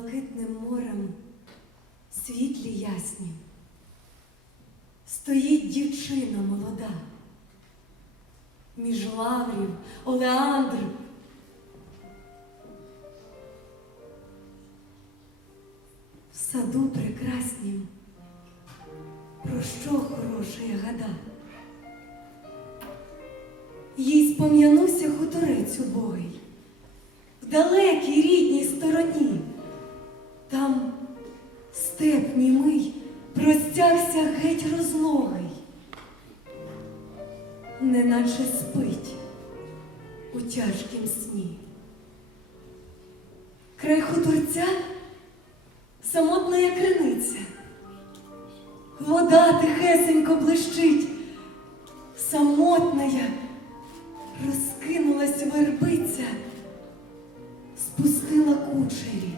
блакитним морем, світлі ясні, стоїть дівчина молода, між лаврів, олеандр. В саду прекраснім, про що хороше я гада? Їй спом'янувся хуторець убогий, в далекій рідній стороні. Степ німий простягся геть розлогий, неначе спить у тяжкім сні. Край хуторця самотна як криниця, вода тихесенько блищить, самотна розкинулась вербиця, спустила кучері,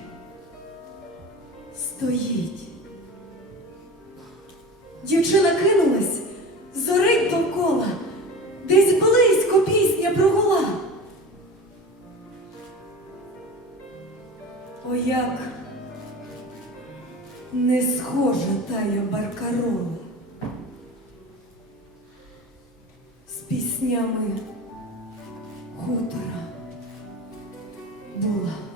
стоїть. Дівчина кинулась, зорить довкола, десь близько пісня прогула. О, як не схожа тая баркарола з піснями хутора була.